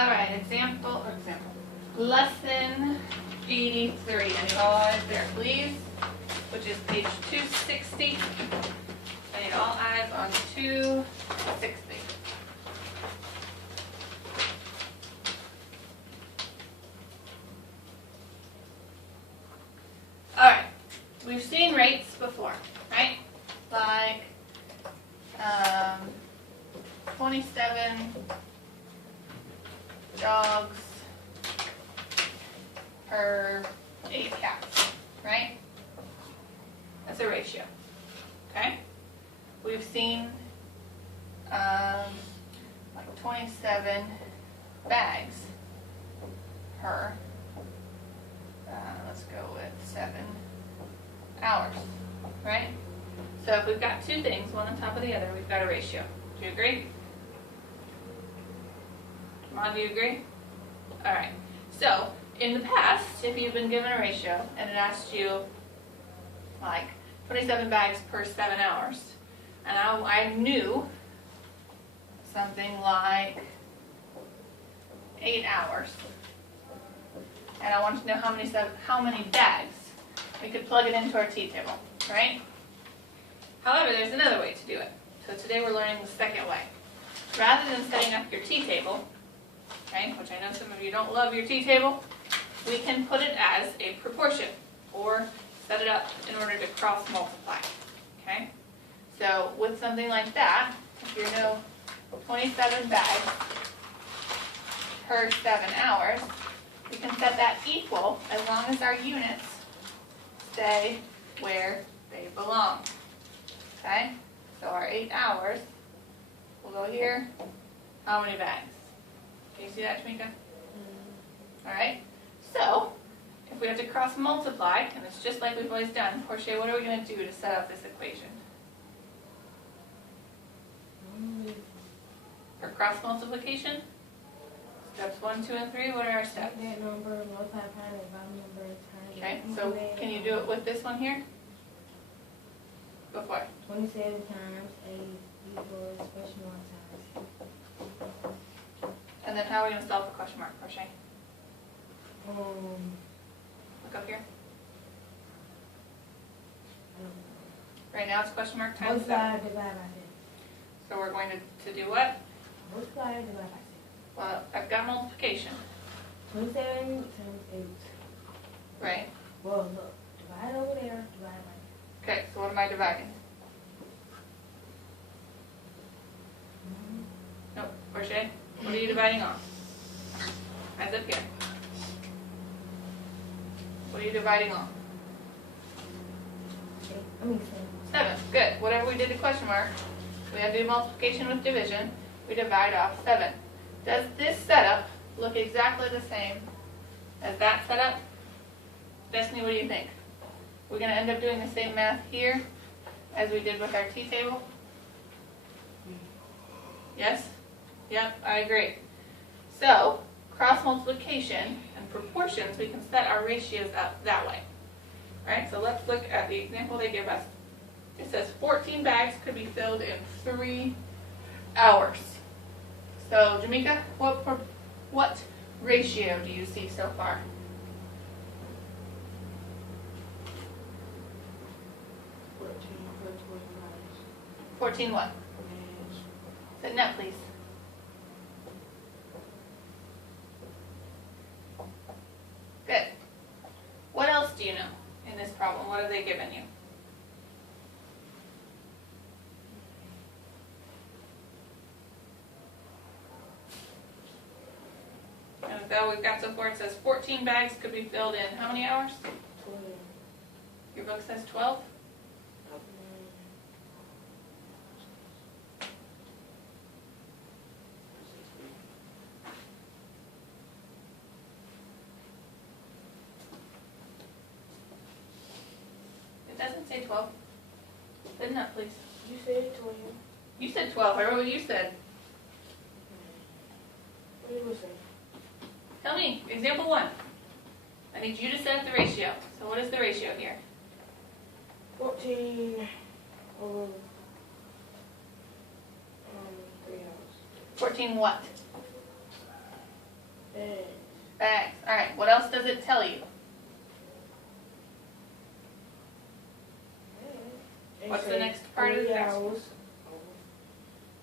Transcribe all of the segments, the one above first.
Alright, lesson 83. I need all eyes there, please, which is page 260. I need all eyes on 260. Alright, we've seen rates before, right? Like 27 dogs per 8 cats, right? That's a ratio, okay? We've seen like 27 bags per, let's go with 7 hours, right? So if we've got two things, one on top of the other, we've got a ratio. Do you agree? Mom, do you agree? All right. So in the past, if you've been given a ratio and it asked you like 27 bags per 7 hours, and I knew something like 8 hours, and I wanted to know how many bags, we could plug it into our t-table, right? However, there's another way to do it. So today we're learning the second way. Rather than setting up your t-table, okay, which I know some of you don't love your t-table, we can put it as a proportion or set it up in order to cross multiply, okay? So with something like that, if you know 27 bags per 7 hours, we can set that equal as long as our units stay where they belong, okay? So our 8 hours will go here. How many bags? Can you see that, Tamika? All right. So if we have to cross multiply, and it's just like we've always done, Portia, what are we going to do to set up this equation? For cross multiplication, steps 1, 2, and 3. What are our steps? That number multiplied by number times. Okay. So can you do it with this one here? Go for it. 27 times 8 equals question mark times. And then how are we going to solve the question mark, Portia? Look up here. Right now it's question mark times 7. Multiply, divide by 6. So we're going to do what? Multiply, divide by 6. Well, I've got multiplication. 27 times 8. Right. Well, look. Divide over there, divide by 6. Okay, so what am I dividing? No, Portia, what are you dividing on? Eyes up here. What are you dividing on? 7. Good. Whatever we did to question mark, we had to do multiplication with division. We divide off 7. Does this setup look exactly the same as that setup? Destiny, what do you think? We're going to end up doing the same math here as we did with our t-table? Yes? Yep, I agree. So, cross multiplication and proportions, we can set our ratios up that way. Alright, so let's look at the example they give us. It says 14 bags could be filled in 3 hours. So, Jamika, what ratio do you see so far? 14 what? Sit down, please. Good. What else do you know in this problem? What have they given you? And so we've got so far, it says 14 bags could be filled in how many hours? 12. Your book says 12? It doesn't say 12. Sit up, please. You said 12. You said 12. I wrote what you said. What did you say? Tell me, example 1. I need you to set up the ratio. So what is the ratio here? 14 over 3 hours. 14 what? Bags. Bags. All right, what else does it tell you? What's the next part of the 40 text? hours,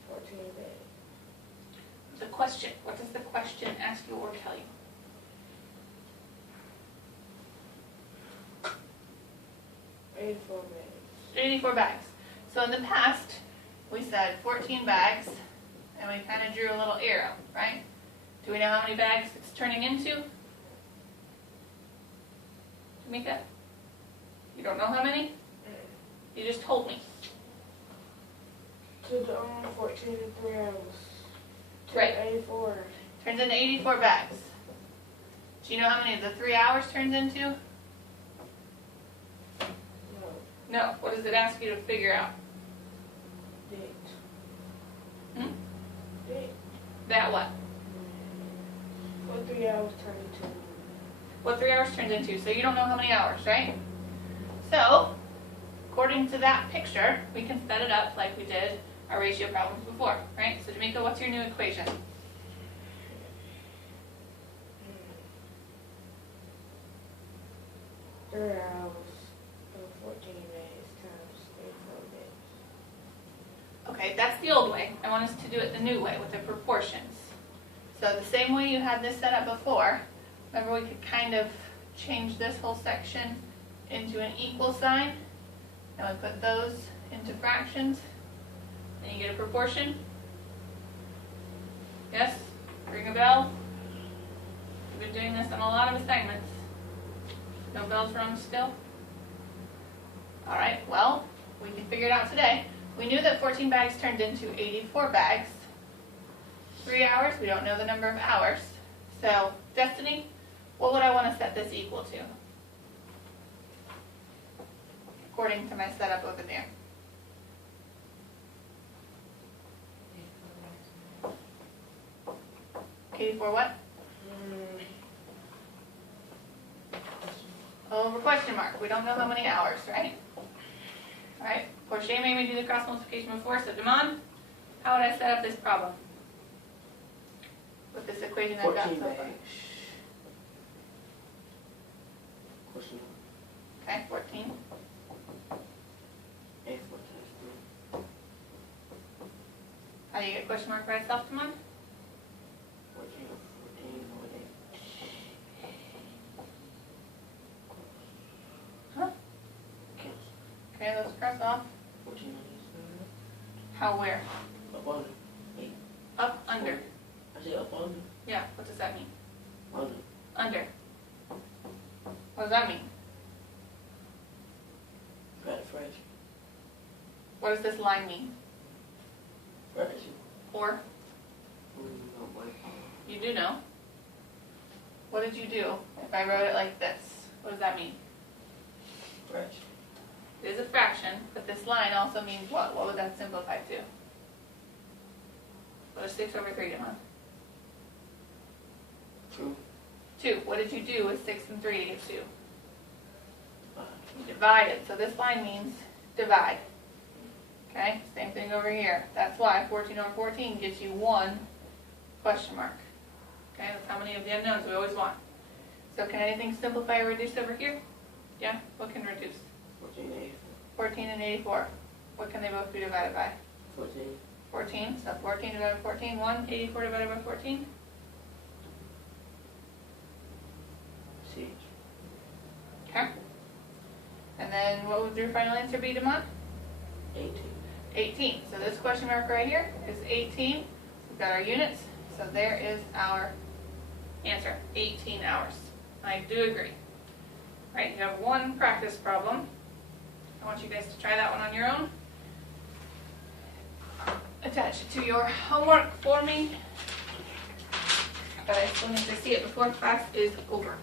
14 bags. The question. What does the question ask you or tell you? 84 bags. 84 bags. So in the past, we said 14 bags, and we kind of drew a little arrow, right? Do we know how many bags it's turning into? Tamika? You don't know how many? You just told me. To the 14 to 3 hours. To Right. 84. Turns into 84 bags. Do you know how many the 3 hours turns into? No. No. What does it ask you to figure out? Date. Hmm? Date. That what? What 3 hours turned into? What 3 hours turns into. So you don't know how many hours, right? So, according to that picture, we can set it up like we did our ratio problems before, right? So Jamaica, what's your new equation? Three hours and 14 days times 84 days. Okay, that's the old way. I want us to do it the new way with the proportions. So the same way you had this set up before, remember we could kind of change this whole section into an equal sign, and we put those into fractions, and you get a proportion. Yes? Ring a bell? We've been doing this on a lot of assignments. No bells rung still? Alright, well, we can figure it out today. We knew that 14 bags turned into 84 bags. 3 hours, we don't know the number of hours. So, Destiny, what would I want to set this equal to? According to my setup over there. $84 what? Over question mark. We don't know how many hours, right? Alright, Portia made me do the cross multiplication before, so Damon, how would I set up this problem? With this equation I've got 14 so far. bags. Question Okay, 14. A 4 times How do you get question mark by itself, Damon? 3. 14 over 14 over 8. Huh? Counts. Okay, those cross off. 14 on each How, where? side. Up under. 8. Up, under. I say up under. Yeah, what does that mean? Under. Under. What does that mean? Got a fraction. What does this line mean? Fraction. Or? No, boy. You do know. What did you do if I wrote it like this? What does that mean? Fraction. It is a fraction, but this line also means what? What would that simplify to? What is 6 over 3, Damon? 2. 2. What did you do with 6 and 3 to get 2? 5. You divided. So this line means divide. Okay? Same thing over here. That's why 14 over 14 gives you 1 question mark. Okay? That's how many of the unknowns we always want. So can anything simplify or reduce over here? Yeah? What can reduce? 14 and 84. 14 and 84. What can they both be divided by? 14. 14. So 14 divided by 14. 1. 84 divided by 14. 6. Okay? And then what would your final answer be, Damon? 18. 18. So this question mark right here is 18. We've got our units. So there is our answer, 18 hours. I do agree. Right, you have one practice problem. I want you guys to try that one on your own. Attach it to your homework for me. But I still need to see it before class is over.